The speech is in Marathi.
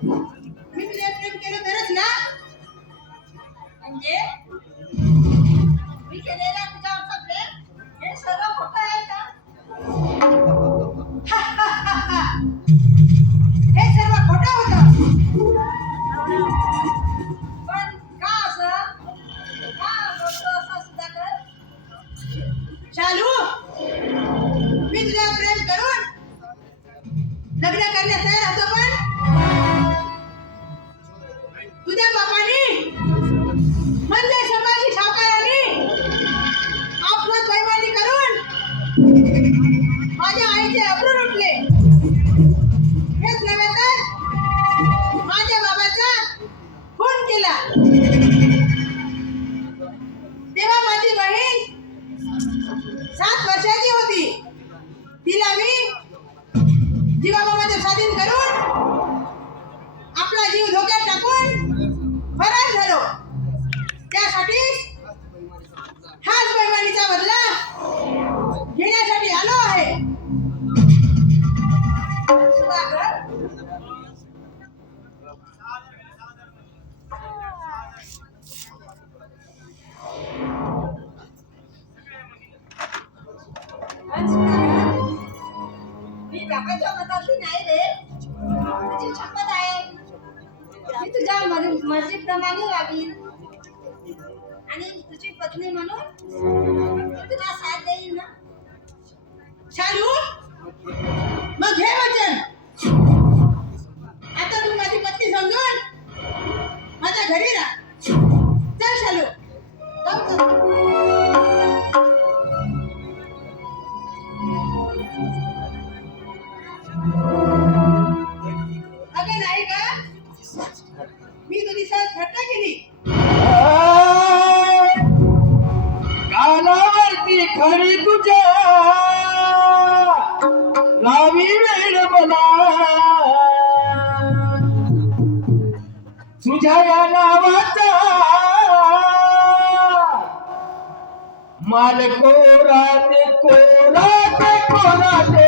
मी प्रेम केलं खरंच ना? म्हणजे? मी केलेला हे सर्व खोटं आहे का? हे सर्व खोटं होतं. पण का असं? का बोलतो असं सुद्धा चालू मी तुझ्या प्रेम करून लग्न करण्यात तयार होतो तिला मी जीवाबाबाचे स्वाधीन करून आपला जीव धोक्यात टाकून फरार झालो. त्यासाठी हाच बैमानीचा बदला घेण्यासाठी आलो आहे. सुधाकर. मी काकाच्या मतातली नाही रे. तुझी शपथ आहे. मी तुझ्या मर्जीप्रमाणे वागीन आणि तुझी पत्नी म्हणून तुला साथ देईन ना. शालू मग घे वचन. आता तू माझी पत्नी समजून माझ्या घरी राहा. चल शालू जाऊ कानावरती खरी तुझ्या. लावी वेळ मला. तुझ्या या नावाचा माल कोरा ते कोरा ते कोरा